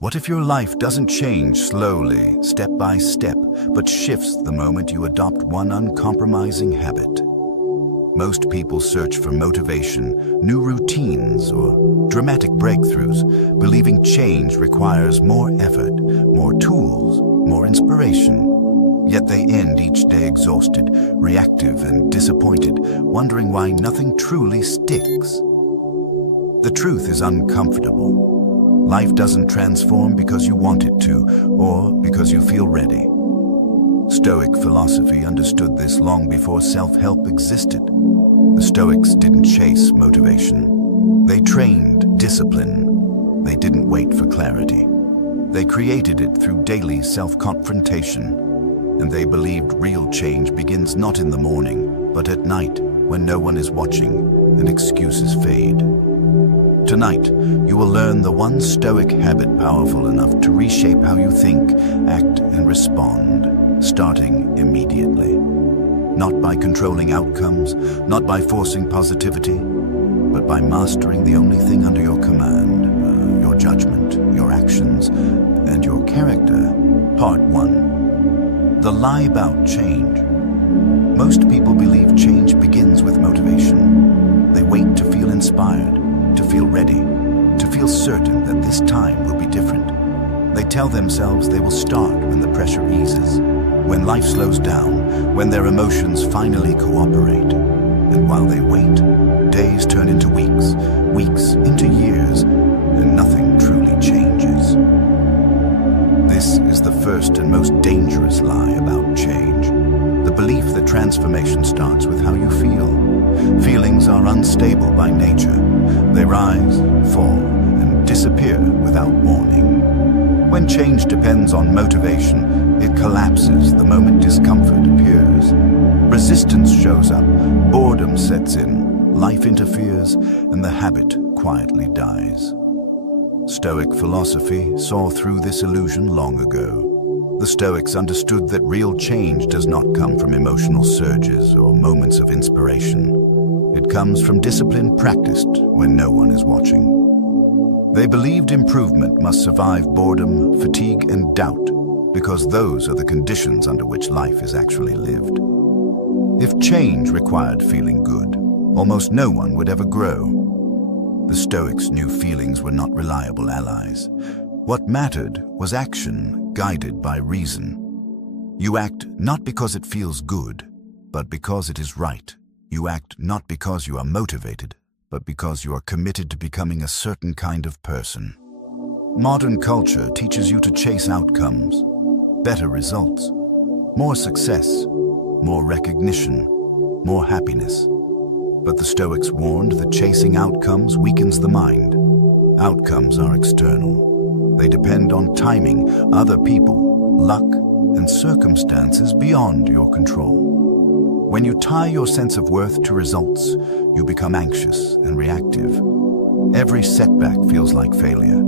What if your life doesn't change slowly, step by step, but shifts the moment you adopt one uncompromising habit? Most people search for motivation, new routines, or dramatic breakthroughs, believing change requires more effort, more tools, more inspiration. Yet they end each day exhausted, reactive, and disappointed, wondering why nothing truly sticks. The truth is uncomfortable. Life doesn't transform because you want it to, or because you feel ready. Stoic philosophy understood this long before self-help existed. The Stoics didn't chase motivation. They trained discipline. They didn't wait for clarity. They created it through daily self-confrontation. And they believed real change begins not in the morning, but at night, when no one is watching and excuses fade. Tonight, you will learn the one Stoic habit powerful enough to reshape how you think, act, and respond, starting immediately. Not by controlling outcomes, not by forcing positivity, but by mastering the only thing under your command, your judgment, your actions, and your character. Part 1. The lie about change. Most people believe change begins with motivation. They wait to feel inspired, to feel ready, to feel certain that this time will be different. They tell themselves they will start when the pressure eases, when life slows down, when their emotions finally cooperate. And while they wait, days turn into weeks, weeks into years, and nothing truly changes. This is the first and most dangerous lie about change. The belief that transformation starts with how you feel. Feelings are unstable by nature. They rise, fall, and disappear without warning. When change depends on motivation, it collapses the moment discomfort appears. Resistance shows up, boredom sets in, life interferes, and the habit quietly dies. Stoic philosophy saw through this illusion long ago. The Stoics understood that real change does not come from emotional surges or moments of inspiration. It comes from discipline practiced when no one is watching. They believed improvement must survive boredom, fatigue, and doubt, because those are the conditions under which life is actually lived. If change required feeling good, almost no one would ever grow. The Stoics knew feelings were not reliable allies. What mattered was action, guided by reason. You act not because it feels good, but because it is right. You act not because you are motivated, but because you are committed to becoming a certain kind of person. Modern culture teaches you to chase outcomes, better results, more success, more recognition, more happiness. But the Stoics warned that chasing outcomes weakens the mind. Outcomes are external. They depend on timing, other people, luck, and circumstances beyond your control. When you tie your sense of worth to results, you become anxious and reactive. Every setback feels like failure.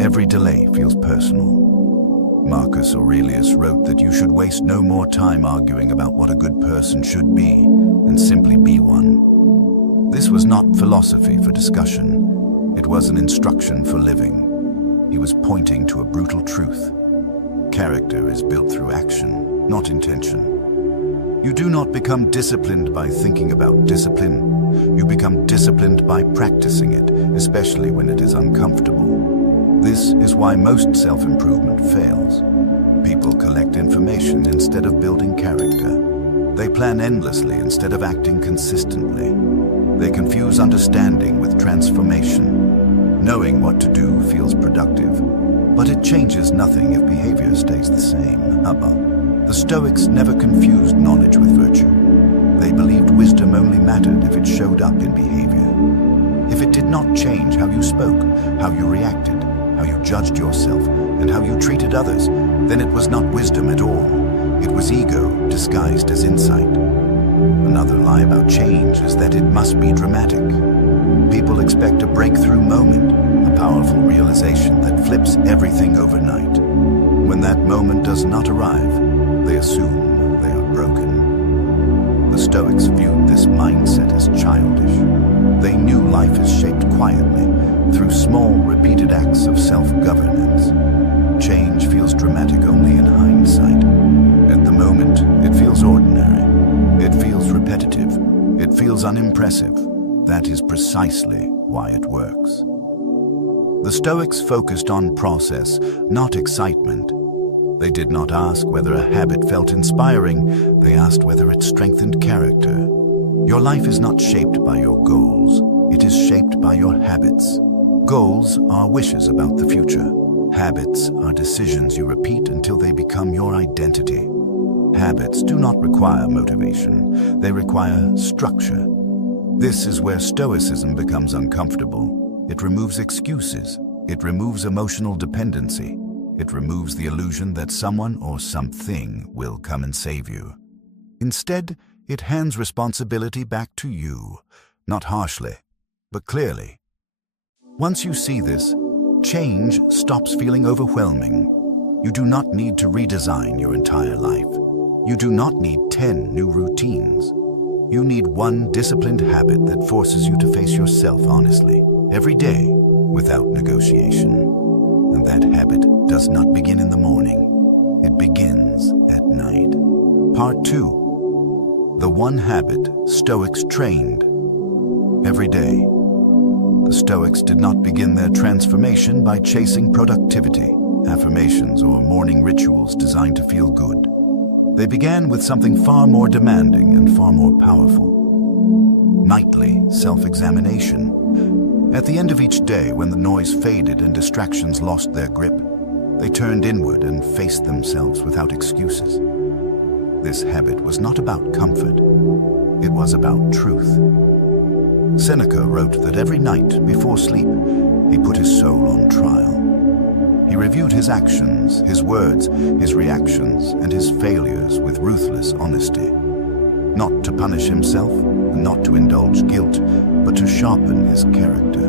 Every delay feels personal. Marcus Aurelius wrote that you should waste no more time arguing about what a good person should be, and simply be one. This was not philosophy for discussion. It was an instruction for living. He was pointing to a brutal truth. Character is built through action, not intention. You do not become disciplined by thinking about discipline. You become disciplined by practicing it, especially when it is uncomfortable. This is why most self-improvement fails. People collect information instead of building character. They plan endlessly instead of acting consistently. They confuse understanding with transformation. Knowing what to do feels productive, but it changes nothing if behavior stays the same. The Stoics never confused knowledge with virtue. They believed wisdom only mattered if it showed up in behavior. If it did not change how you spoke, how you reacted, how you judged yourself, and how you treated others, then it was not wisdom at all. It was ego disguised as insight. Another lie about change is that it must be dramatic. People expect a breakthrough moment, a powerful realization that flips everything overnight. When that moment does not arrive, they assume they are broken. The Stoics viewed this mindset as childish. They knew life is shaped quietly through small, repeated acts of self-governance. Change feels dramatic only in hindsight. At the moment, it feels ordinary. It feels repetitive. It feels unimpressive. That is precisely why it works. The Stoics focused on process, not excitement. They did not ask whether a habit felt inspiring. They asked whether it strengthened character. Your life is not shaped by your goals. It is shaped by your habits. Goals are wishes about the future. Habits are decisions you repeat until they become your identity. Habits do not require motivation. They require structure. This is where Stoicism becomes uncomfortable. It removes excuses. It removes emotional dependency. It removes the illusion that someone or something will come and save you. Instead, it hands responsibility back to you, not harshly, but clearly. Once you see this, change stops feeling overwhelming. You do not need to redesign your entire life. You do not need 10 new routines. You need one disciplined habit that forces you to face yourself honestly, every day, without negotiation. And that habit does not begin in the morning. It begins at night. Part 2. The one habit Stoics trained. Every day. The Stoics did not begin their transformation by chasing productivity, affirmations, or morning rituals designed to feel good. They began with something far more demanding and far more powerful. Nightly self-examination. At the end of each day, when the noise faded and distractions lost their grip, they turned inward and faced themselves without excuses. This habit was not about comfort. It was about truth. Seneca wrote that every night before sleep, he put his soul on trial. He reviewed his actions, his words, his reactions, and his failures with ruthless honesty. Not to punish himself, and not to indulge guilt, but to sharpen his character.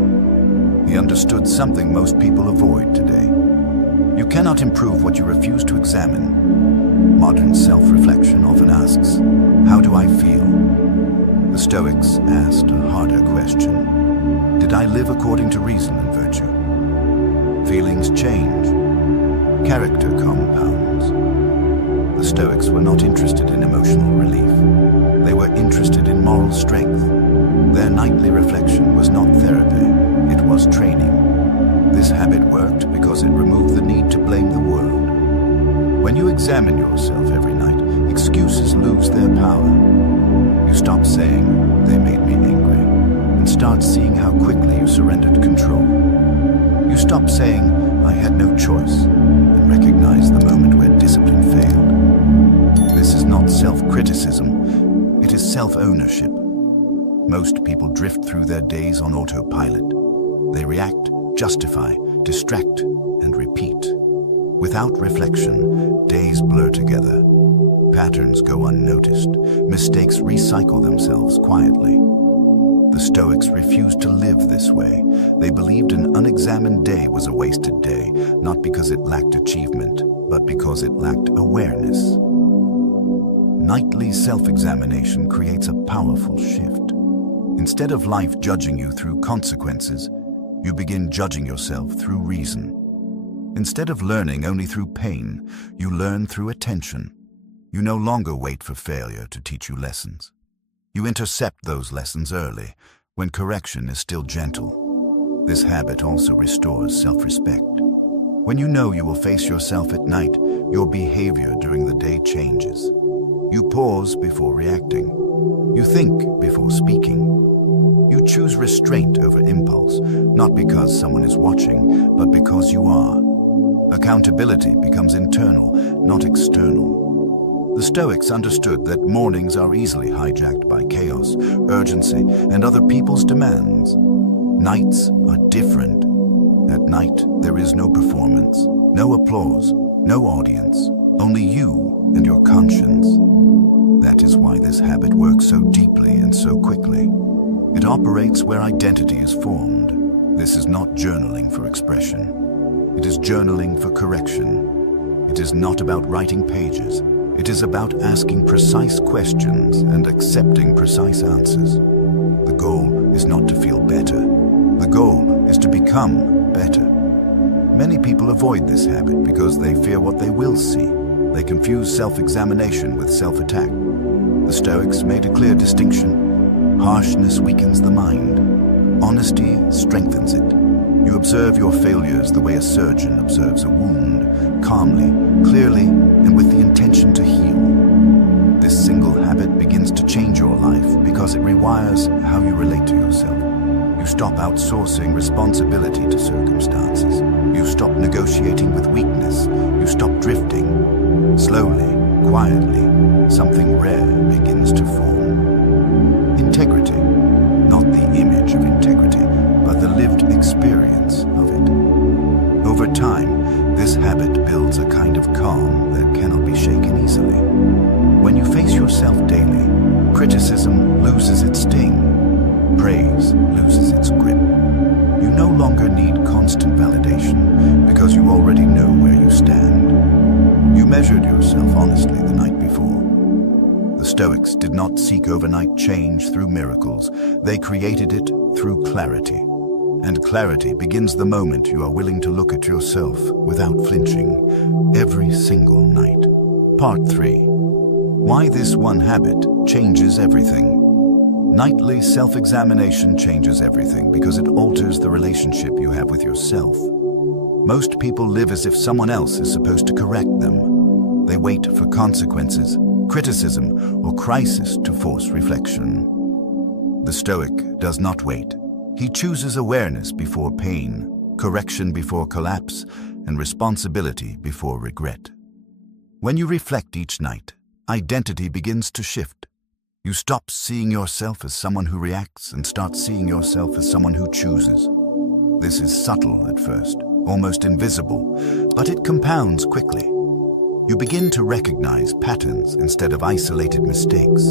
He understood something most people avoid today. You cannot improve what you refuse to examine. Modern self-reflection often asks, how do I feel? The Stoics asked a harder question. Did I live according to reason and virtue? Feelings change. Character compounds. The Stoics were not interested in emotional relief. They were interested in moral strength. Their nightly reflection was not therapy, it was training. This habit worked because it removed the need to blame the world. When you examine yourself every night, excuses lose their power. You stop saying, they made me angry, and start seeing how quickly you surrendered control. You stop saying, I had no choice, and recognize the moment where discipline failed. This is not self-criticism, it is self-ownership. Most people drift through their days on autopilot. They react, justify, distract, and repeat. Without reflection, days blur together. Patterns go unnoticed. Mistakes recycle themselves quietly. The Stoics refused to live this way. They believed an unexamined day was a wasted day, not because it lacked achievement, but because it lacked awareness. Nightly self-examination creates a powerful shift. Instead of life judging you through consequences, you begin judging yourself through reason. Instead of learning only through pain, you learn through attention. You no longer wait for failure to teach you lessons. You intercept those lessons early, when correction is still gentle. This habit also restores self-respect. When you know you will face yourself at night, your behavior during the day changes. You pause before reacting. You think before speaking. You choose restraint over impulse, not because someone is watching, but because you are. Accountability becomes internal, not external. The Stoics understood that mornings are easily hijacked by chaos, urgency, and other people's demands. Nights are different. At night, there is no performance, no applause, no audience, only you and your conscience. That is why this habit works so deeply and so quickly. It operates where identity is formed. This is not journaling for expression. It is journaling for correction. It is not about writing pages. It is about asking precise questions and accepting precise answers. The goal is not to feel better. The goal is to become better. Many people avoid this habit because they fear what they will see. They confuse self-examination with self-attack. The Stoics made a clear distinction. Harshness weakens the mind. Honesty strengthens it. You observe your failures the way a surgeon observes a wound, calmly, clearly, and with the intention to heal. This single habit begins to change your life because it rewires how you relate to yourself. You stop outsourcing responsibility to circumstances. You stop negotiating with weakness. You stop drifting. Slowly, quietly, something rare begins to form. Integrity. Not the image of integrity, but the lived experience of it. Over time, this habit builds a kind of calm that cannot be shaken easily. When you face yourself daily, criticism loses its sting. Praise loses its grip. You no longer need constant validation because you already know where you stand. You measured yourself honestly the night before. The Stoics did not seek overnight change through miracles. They created it through clarity. And clarity begins the moment you are willing to look at yourself without flinching, every single night. Part 3. Why this one habit changes everything. Nightly self-examination changes everything because it alters the relationship you have with yourself. Most people live as if someone else is supposed to correct them. They wait for consequences, criticism, or crisis to force reflection. The Stoic does not wait. He chooses awareness before pain, correction before collapse, and responsibility before regret. When you reflect each night, identity begins to shift. You stop seeing yourself as someone who reacts and start seeing yourself as someone who chooses. This is subtle at first, almost invisible, but it compounds quickly. You begin to recognize patterns instead of isolated mistakes.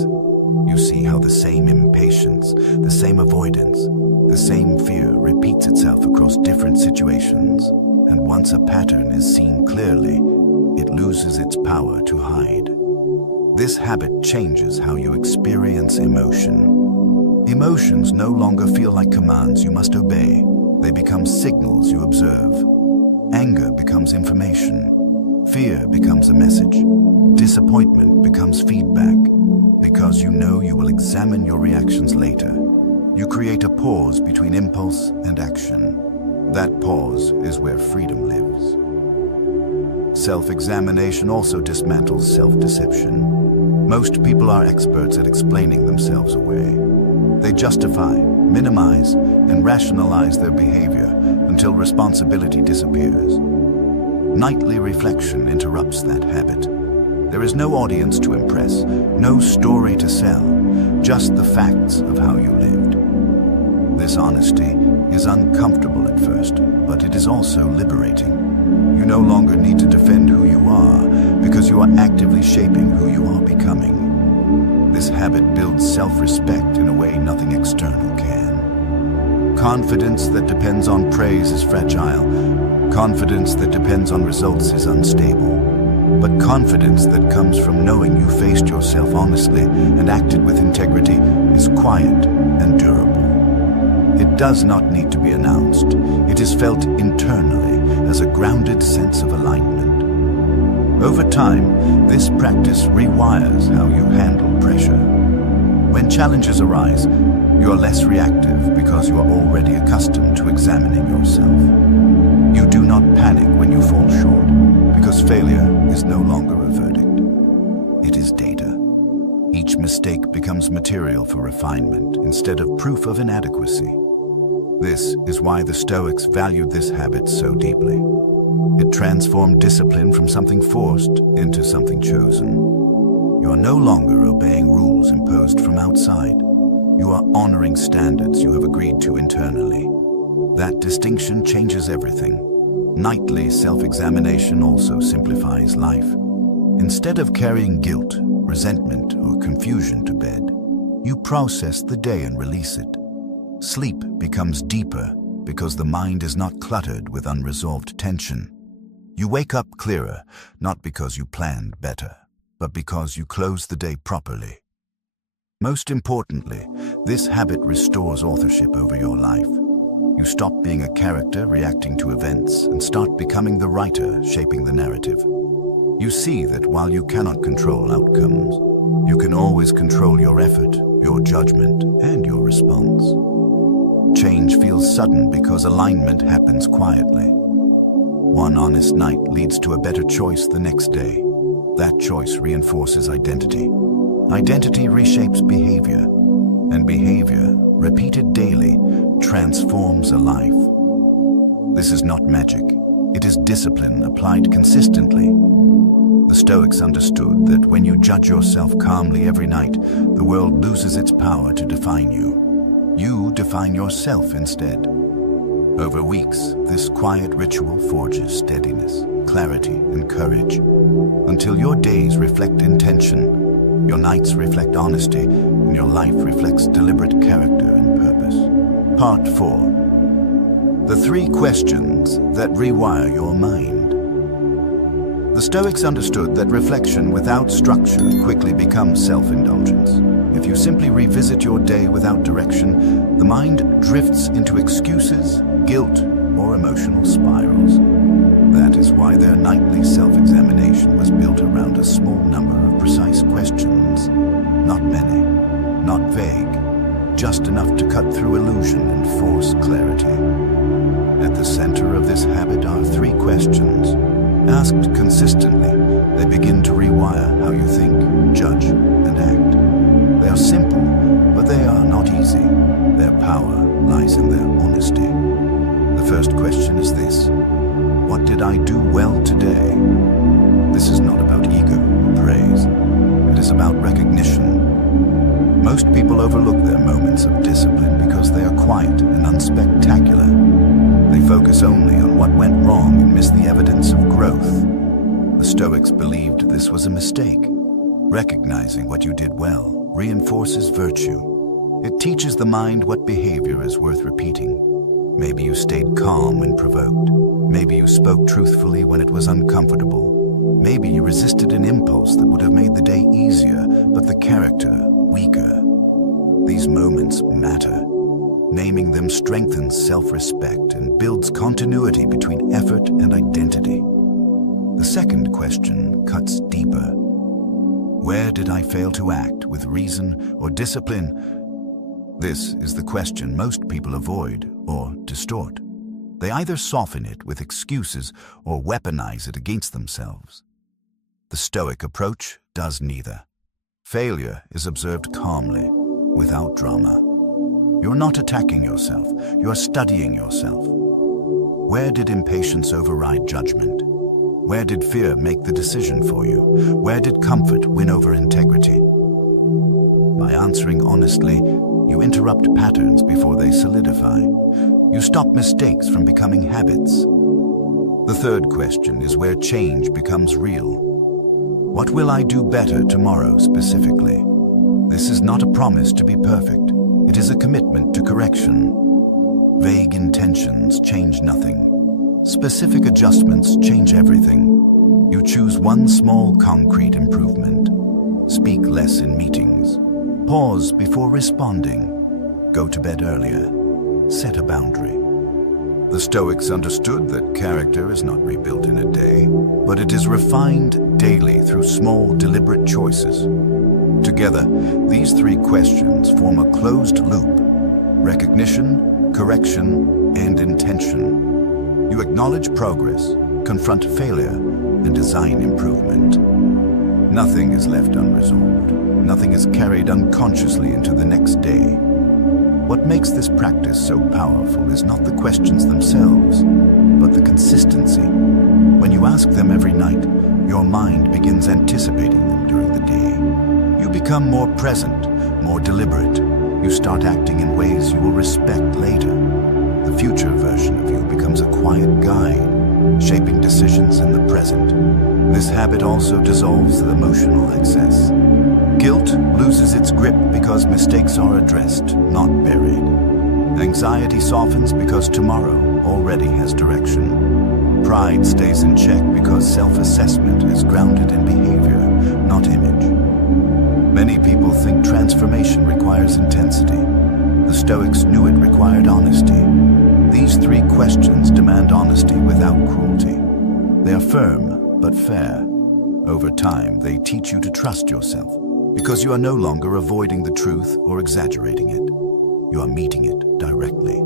You see how the same impatience, the same avoidance, the same fear repeats itself across different situations. And once a pattern is seen clearly, it loses its power to hide. This habit changes how you experience emotion. Emotions no longer feel like commands you must obey. They become signals you observe. Anger becomes information. Fear becomes a message. Disappointment becomes feedback. Because you know you will examine your reactions later, you create a pause between impulse and action. That pause is where freedom lives. Self-examination also dismantles self-deception. Most people are experts at explaining themselves away. They justify, minimize, and rationalize their behavior until responsibility disappears. Nightly reflection interrupts that habit. There is no audience to impress, no story to sell, just the facts of how you lived. This honesty is uncomfortable at first, but it is also liberating. You no longer need to defend who you are because you are actively shaping who you are becoming. This habit builds self-respect in a way nothing external can. Confidence that depends on praise is fragile. Confidence that depends on results is unstable. But confidence that comes from knowing you faced yourself honestly and acted with integrity is quiet and durable. It does not need to be announced. It is felt internally as a grounded sense of alignment. Over time, this practice rewires how you handle pressure. When challenges arise, you are less reactive because you are already accustomed to examining yourself. You do not panic when you fall short, because failure is no longer a verdict. It is data. Each mistake becomes material for refinement instead of proof of inadequacy. This is why the Stoics valued this habit so deeply. It transformed discipline from something forced into something chosen. You are no longer obeying rules imposed from outside. You are honoring standards you have agreed to internally. That distinction changes everything. Nightly self-examination also simplifies life. Instead of carrying guilt, resentment, or confusion to bed, you process the day and release it. Sleep becomes deeper because the mind is not cluttered with unresolved tension. You wake up clearer, not because you planned better, but because you closed the day properly. Most importantly, this habit restores authorship over your life. You stop being a character reacting to events and start becoming the writer shaping the narrative. You see that while you cannot control outcomes, you can always control your effort, your judgment, and your response. Change feels sudden because alignment happens quietly. One honest night leads to a better choice the next day. That choice reinforces identity. Identity reshapes behavior, and behavior, repeated daily, transforms a life. This is not magic. It is discipline applied consistently. The Stoics understood that when you judge yourself calmly every night, the world loses its power to define you. You define yourself instead. Over weeks, this quiet ritual forges steadiness, clarity, and courage, until your days reflect intention, your nights reflect honesty, and your life reflects deliberate character and purpose. Part 4. The 3 questions that rewire your mind. The Stoics understood that reflection without structure quickly becomes self-indulgence. If you simply revisit your day without direction, the mind drifts into excuses, guilt, or emotional spirals. That is why their nightly self-examination was built around a small number of precise questions. Not many, not vague, just enough to cut through illusion and force clarity. At the center of this habit are 3 questions. Asked consistently, they begin to rewire how you think, judge, and act. They are simple, but they are not easy. Their power lies in their honesty. The first question is this: what did I do well today? This is not about ego or praise. It is about recognition. Most people overlook their moments of discipline because they are quiet and unspectacular. They focus only on what went wrong and miss the evidence of growth. The Stoics believed this was a mistake. Recognizing what you did well reinforces virtue. It teaches the mind what behavior is worth repeating. Maybe you stayed calm when provoked. Maybe you spoke truthfully when it was uncomfortable. Maybe you resisted an impulse that would have made the day easier, but the character weaker. These moments matter. Naming them strengthens self-respect and builds continuity between effort and identity. The second question cuts deeper. Where did I fail to act with reason or discipline? This is the question most people avoid or distort. They either soften it with excuses or weaponize it against themselves. The Stoic approach does neither. Failure is observed calmly, without drama. You're not attacking yourself, you're studying yourself. Where did impatience override judgment? Where did fear make the decision for you? Where did comfort win over integrity? By answering honestly, you interrupt patterns before they solidify. You stop mistakes from becoming habits. The third question is where change becomes real. What will I do better tomorrow specifically? This is not a promise to be perfect. It is a commitment to correction. Vague intentions change nothing. Specific adjustments change everything. You choose one small concrete improvement. Speak less in meetings. Pause before responding. Go to bed earlier. Set a boundary. The Stoics understood that character is not rebuilt in a day, but it is refined daily through small, deliberate choices. Together, these 3 questions form a closed loop: recognition, correction, and intention. You acknowledge progress, confront failure, and design improvement. Nothing is left unresolved. Nothing is carried unconsciously into the next day. What makes this practice so powerful is not the questions themselves, but the consistency. When you ask them every night, your mind begins anticipating them during the day. You become more present, more deliberate. You start acting in ways you will respect later. The future version of you becomes a quiet guide, shaping decisions in the present. This habit also dissolves the emotional excess. Guilt loses its grip because mistakes are addressed, not buried. Anxiety softens because tomorrow already has direction. Pride stays in check because self-assessment is grounded in behavior, not image. Many people think transformation requires intensity. The Stoics knew it required honesty. These 3 questions demand honesty without cruelty. They are firm but fair. Over time, they teach you to trust yourself, because you are no longer avoiding the truth or exaggerating it. You are meeting it directly.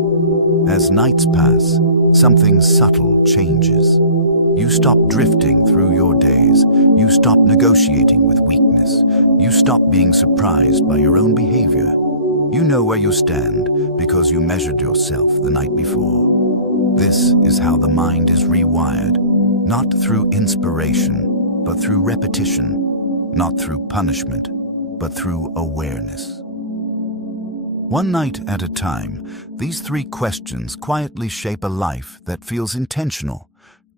As nights pass, something subtle changes. You stop drifting through your days. You stop negotiating with weakness. You stop being surprised by your own behavior. You know where you stand because you measured yourself the night before. This is how the mind is rewired, not through inspiration, but through repetition, not through punishment, but through awareness. One night at a time, these 3 questions quietly shape a life that feels intentional,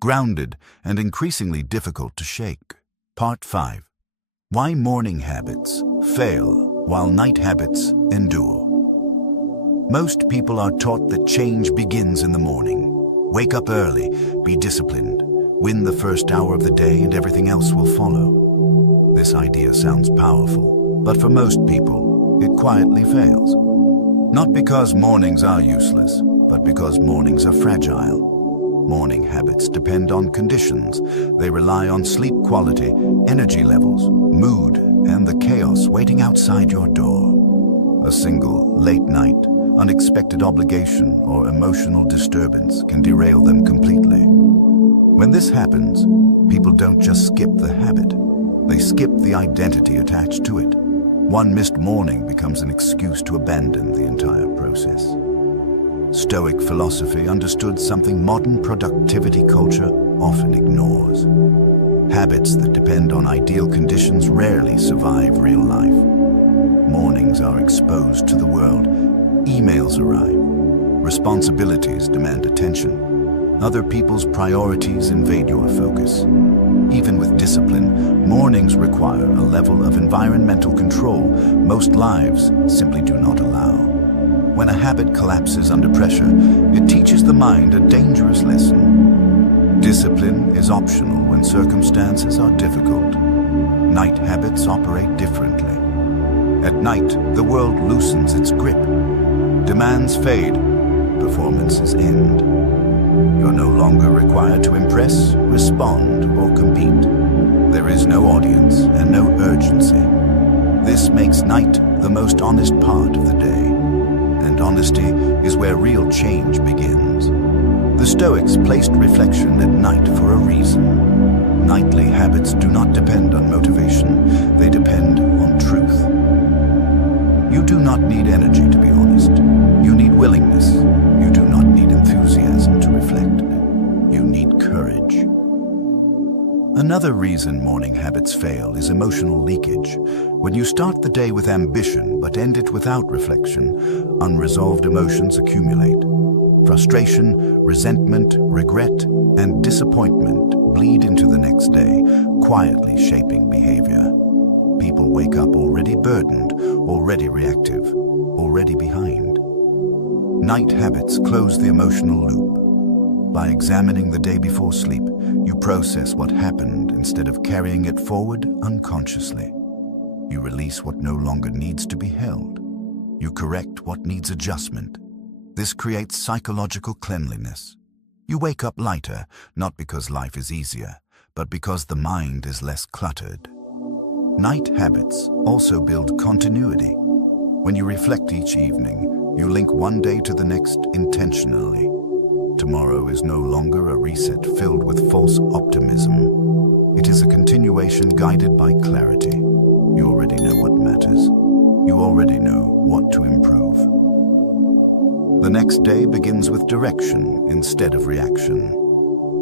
grounded, and increasingly difficult to shake. Part 5. Why morning habits fail while night habits endure. Most people are taught that change begins in the morning. Wake up early, be disciplined, win the first hour of the day, and everything else will follow. This idea sounds powerful, but for most people, it quietly fails. Not because mornings are useless, but because mornings are fragile. Morning habits depend on conditions. They rely on sleep quality, energy levels, mood, and the chaos waiting outside your door. A single late night, unexpected obligation, or emotional disturbance can derail them completely. When this happens, people don't just skip the habit. They skip the identity attached to it. One missed morning becomes an excuse to abandon the entire process. Stoic philosophy understood something modern productivity culture often ignores. Habits that depend on ideal conditions rarely survive real life. Mornings are exposed to the world. Emails arrive. Responsibilities demand attention. Other people's priorities invade your focus. Even with discipline, mornings require a level of environmental control most lives simply do not allow. When a habit collapses under pressure, it teaches the mind a dangerous lesson. Discipline is optional when circumstances are difficult. Night habits operate differently. At night, the world loosens its grip. Demands fade, performances end. You're no longer required to impress, respond, or compete. There is no audience and no urgency. This makes night the most honest part of the day. And honesty is where real change begins. The Stoics placed reflection at night for a reason. Nightly habits do not depend on motivation, they depend on truth. You do not need energy to be honest. You need willingness. You do not need enthusiasm to reflect. You need courage. Another reason morning habits fail is emotional leakage. When you start the day with ambition but end it without reflection, unresolved emotions accumulate. Frustration, resentment, regret, and disappointment bleed into the next day, quietly shaping behavior. People wake up already burdened, already reactive, already behind. Night habits close the emotional loop. By examining the day before sleep, you process what happened instead of carrying it forward unconsciously. You release what no longer needs to be held. You correct what needs adjustment. This creates psychological cleanliness. You wake up lighter, not because life is easier, but because the mind is less cluttered. Night habits also build continuity. When you reflect each evening, you link one day to the next intentionally. Tomorrow is no longer a reset filled with false optimism. It is a continuation guided by clarity. You already know what matters. You already know what to improve. The next day begins with direction instead of reaction.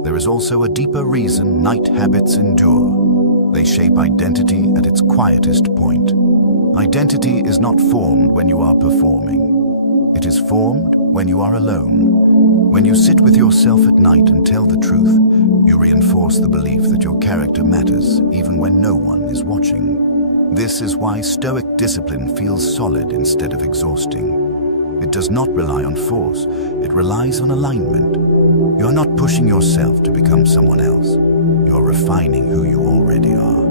There is also a deeper reason night habits endure. They shape identity at its quietest point. Identity is not formed when you are performing. It is formed when you are alone. When you sit with yourself at night and tell the truth, you reinforce the belief that your character matters even when no one is watching. This is why Stoic discipline feels solid instead of exhausting. It does not rely on force, it relies on alignment. You're not pushing yourself to become someone else. You're refining who you already are.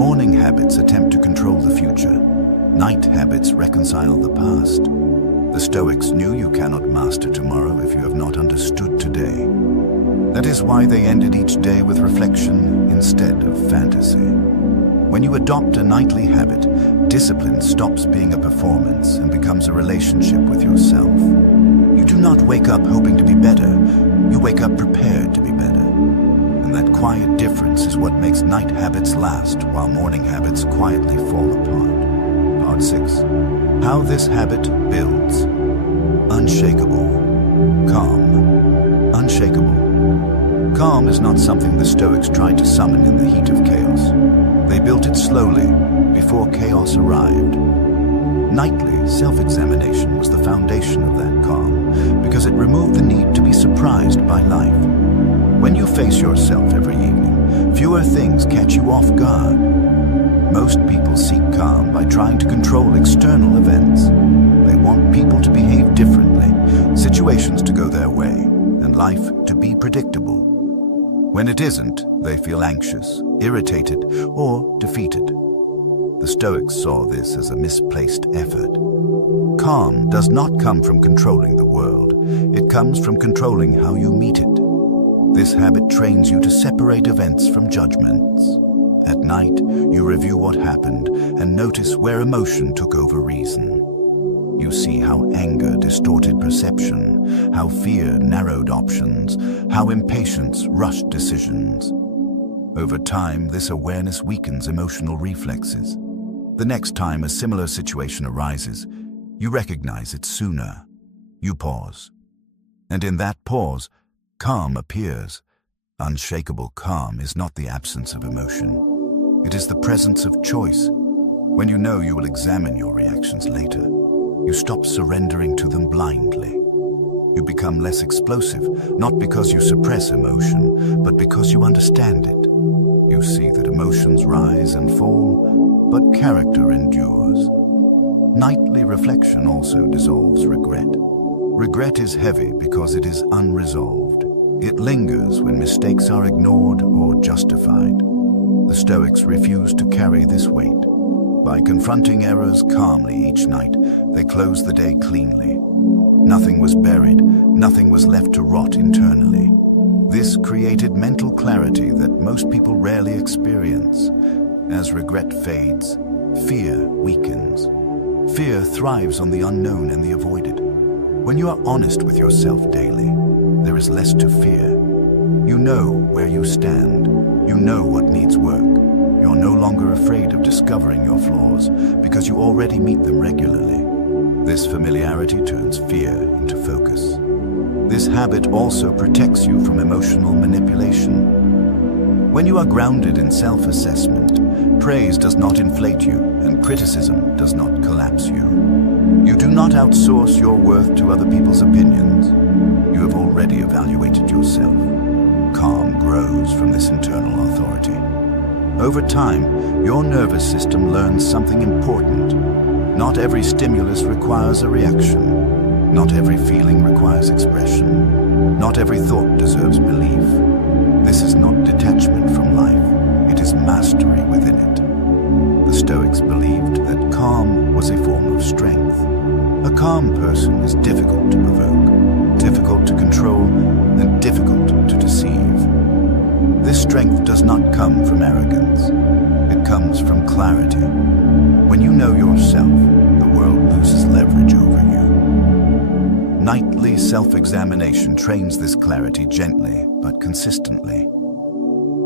Morning habits attempt to control the future. Night habits reconcile the past. The Stoics knew you cannot master tomorrow if you have not understood today. That is why they ended each day with reflection instead of fantasy. When you adopt a nightly habit, discipline stops being a performance and becomes a relationship with yourself. You do not wake up hoping to be better, you wake up prepared to be better. And that quiet difference is what makes night habits last while morning habits quietly fall apart. Part 6. How this habit builds. Unshakable. Calm. Unshakable. Calm is not something the Stoics tried to summon in the heat of chaos. They built it slowly, before chaos arrived. Nightly self-examination was the foundation of that calm, because it removed the need to be surprised by life. When you face yourself every evening, fewer things catch you off guard. Most people seek calm by trying to control external events. They want people to behave differently, situations to go their way, and life to be predictable. When it isn't, they feel anxious, irritated, or defeated. The Stoics saw this as a misplaced effort. Calm does not come from controlling the world. It comes from controlling how you meet it. This habit trains you to separate events from judgments. At night, you review what happened and notice where emotion took over reason. You see how anger distorted perception, how fear narrowed options, how impatience rushed decisions. Over time, this awareness weakens emotional reflexes. The next time a similar situation arises, you recognize it sooner. You pause. And in that pause, calm appears. Unshakable calm is not the absence of emotion. It is the presence of choice. When you know you will examine your reactions later, you stop surrendering to them blindly. You become less explosive, not because you suppress emotion, but because you understand it. You see that emotions rise and fall, but character endures. Nightly reflection also dissolves regret. Regret is heavy because it is unresolved. It lingers when mistakes are ignored or justified. The Stoics refused to carry this weight. By confronting errors calmly each night, they closed the day cleanly. Nothing was buried, nothing was left to rot internally. This created mental clarity that most people rarely experience. As regret fades, fear weakens. Fear thrives on the unknown and the avoided. When you are honest with yourself daily, there is less to fear. You know where you stand. You know what needs work. You're no longer afraid of discovering your flaws because you already meet them regularly. This familiarity turns fear into focus. This habit also protects you from emotional manipulation. When you are grounded in self-assessment, praise does not inflate you and criticism does not collapse you. You do not outsource your worth to other people's opinions. You have already evaluated yourself. Calm grows from this internal authority. Over time, your nervous system learns something important. Not every stimulus requires a reaction. Not every feeling requires expression. Not every thought deserves belief. This is not detachment from life. It is mastery within it. The Stoics believed that calm was a form of strength. A calm person is difficult to provoke, difficult to control, and difficult to deceive. This strength does not come from arrogance. It comes from clarity. When you know yourself, the world loses leverage over you. Nightly self-examination trains this clarity gently but consistently.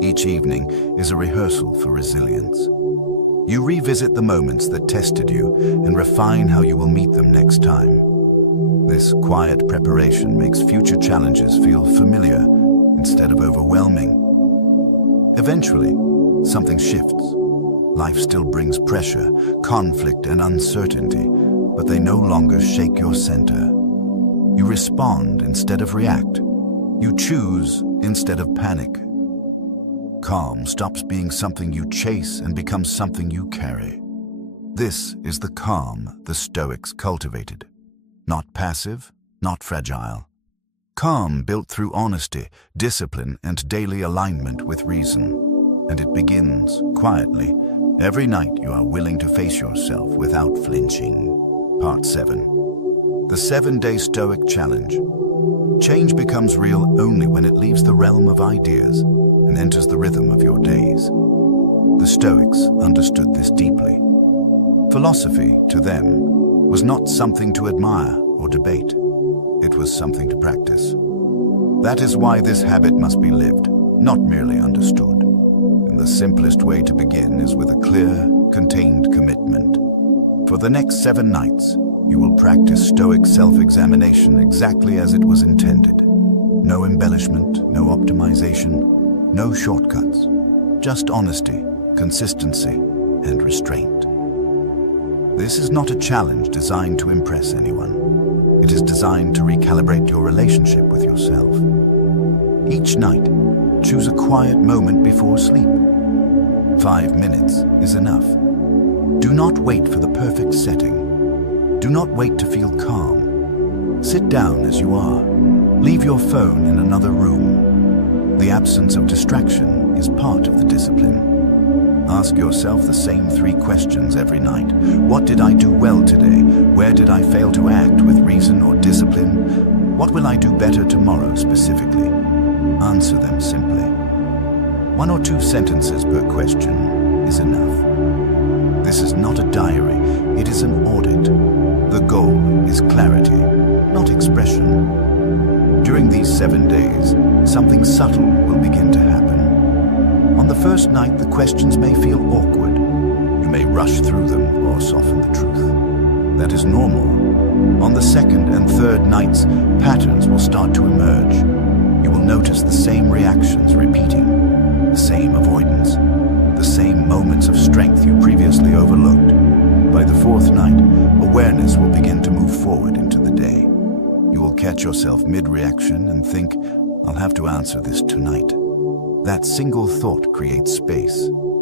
Each evening is a rehearsal for resilience. You revisit the moments that tested you and refine how you will meet them next time. This quiet preparation makes future challenges feel familiar instead of overwhelming. Eventually, something shifts. Life still brings pressure, conflict, and uncertainty, but they no longer shake your center. You respond instead of react. You choose instead of panic. Calm stops being something you chase and becomes something you carry. This is the calm the Stoics cultivated. Not passive, not fragile. Calm built through honesty, discipline, and daily alignment with reason. and it begins quietly every night you are willing to face yourself without flinching. Part 7. The 7-Day Stoic Challenge. Change becomes real only when it leaves the realm of ideas and enters the rhythm of your days. The Stoics understood this deeply. Philosophy, to them, was not something to admire or debate. It was something to practice. That is why this habit must be lived, not merely understood. And the simplest way to begin is with a clear, contained commitment. For the next 7 nights, you will practice Stoic self-examination exactly as it was intended. No embellishment, no optimization, no shortcuts. Just honesty, consistency, and restraint. This is not a challenge designed to impress anyone. It is designed to recalibrate your relationship with yourself. Each night, choose a quiet moment before sleep. 5 minutes is enough. Do not wait for the perfect setting. Do not wait to feel calm. Sit down as you are. Leave your phone in another room. The absence of distraction is part of the discipline. Ask yourself the same 3 questions every night. What did I do well today? Where did I fail to act with reason or discipline? What will I do better tomorrow specifically? Answer them simply. 1 or 2 sentences per question is enough. This is not a diary, it is an audit. The goal is clarity, not expression. During these 7 days, something subtle will begin to happen. On the first night, the questions may feel awkward. You may rush through them or soften the truth. That is normal. On the second and third nights, patterns will start to emerge. You will notice the same reactions repeating, the same avoidance, the same moments of strength you previously overlooked. By the 4th night, awareness will begin to move forward into the day. You will catch yourself mid-reaction and think, I'll have to answer this tonight. That single thought creates space,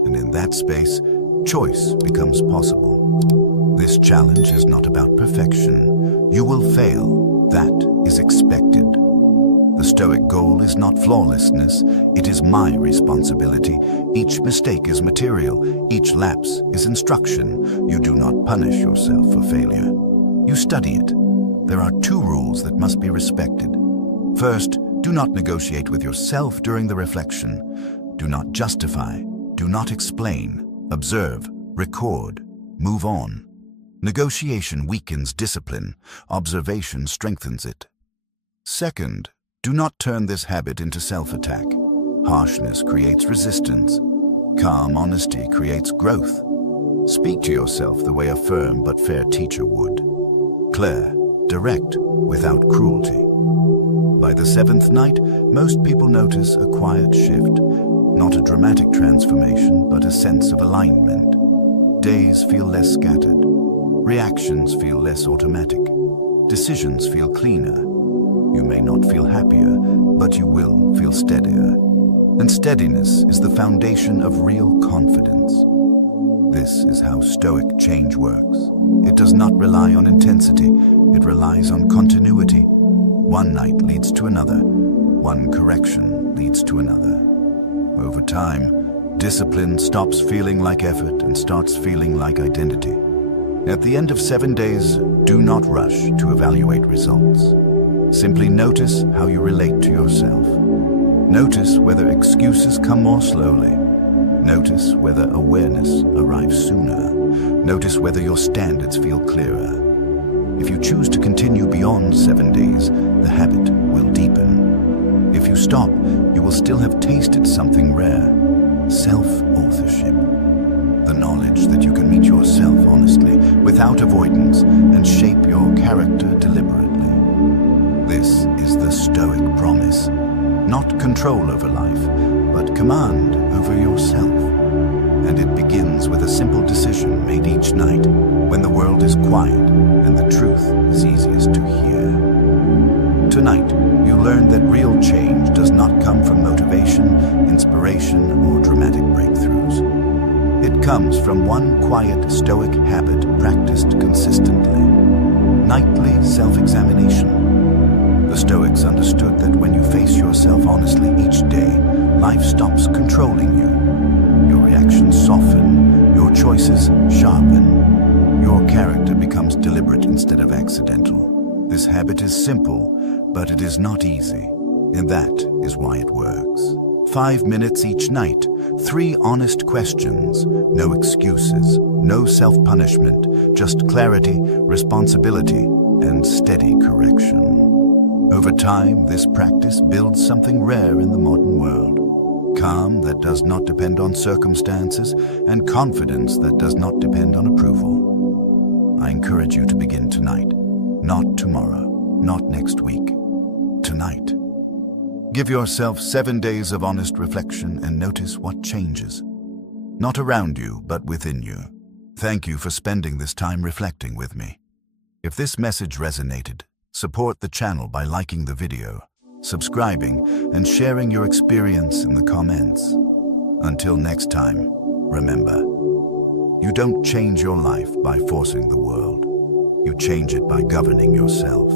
and in that space, choice becomes possible. This challenge is not about perfection. You will fail. That is expected. The Stoic goal is not flawlessness, it is my responsibility. Each mistake is material, each lapse is instruction. You do not punish yourself for failure. You study it. There are 2 rules that must be respected. First, do not negotiate with yourself during the reflection. Do not justify, do not explain, observe, record, move on. Negotiation weakens discipline, observation strengthens it. Second, do not turn this habit into self-attack. Harshness creates resistance. Calm honesty creates growth. Speak to yourself the way a firm but fair teacher would. Clear, direct, without cruelty. By the 7th night, most people notice a quiet shift. Not a dramatic transformation, but a sense of alignment. Days feel less scattered. Reactions feel less automatic. Decisions feel cleaner. You may not feel happier, but you will feel steadier. And steadiness is the foundation of real confidence. This is how Stoic change works. It does not rely on intensity, it relies on continuity. One night leads to another. One correction leads to another. Over time, discipline stops feeling like effort and starts feeling like identity. At the end of 7 days, do not rush to evaluate results. Simply notice how you relate to yourself. Notice whether excuses come more slowly. Notice whether awareness arrives sooner. Notice whether your standards feel clearer. If you choose to continue beyond 7 days, the habit will deepen. If you stop, you will still have tasted something rare: self-authorship. The knowledge that you can meet yourself honestly, without avoidance, and shape your character deliberately. This is the Stoic promise. Not control over life, but command over yourself. And it begins with a simple decision made each night, when the world is quiet and the truth is easiest to hear. Tonight, you learn that real change does not come from motivation, inspiration, or dramatic breakthroughs. It comes from one quiet Stoic habit practiced consistently: nightly self-examination. The Stoics understood that when you face yourself honestly each day, life stops controlling you. choices sharpen. Your character becomes deliberate instead of accidental. This habit is simple, but it is not easy, and that is why it works. 5 minutes each night, 3 honest questions, no excuses, no self-punishment, just clarity, responsibility, and steady correction. Over time, this practice builds something rare in the modern world. Calm that does not depend on circumstances, and confidence that does not depend on approval. I encourage you to begin tonight, not tomorrow, not next week, tonight. Give yourself 7 days of honest reflection and notice what changes. Not around you, but within you. Thank you for spending this time reflecting with me. If this message resonated, support the channel by liking the video, subscribing, and sharing your experience in the comments. Until next time, remember, you don't change your life by forcing the world. You change it by governing yourself.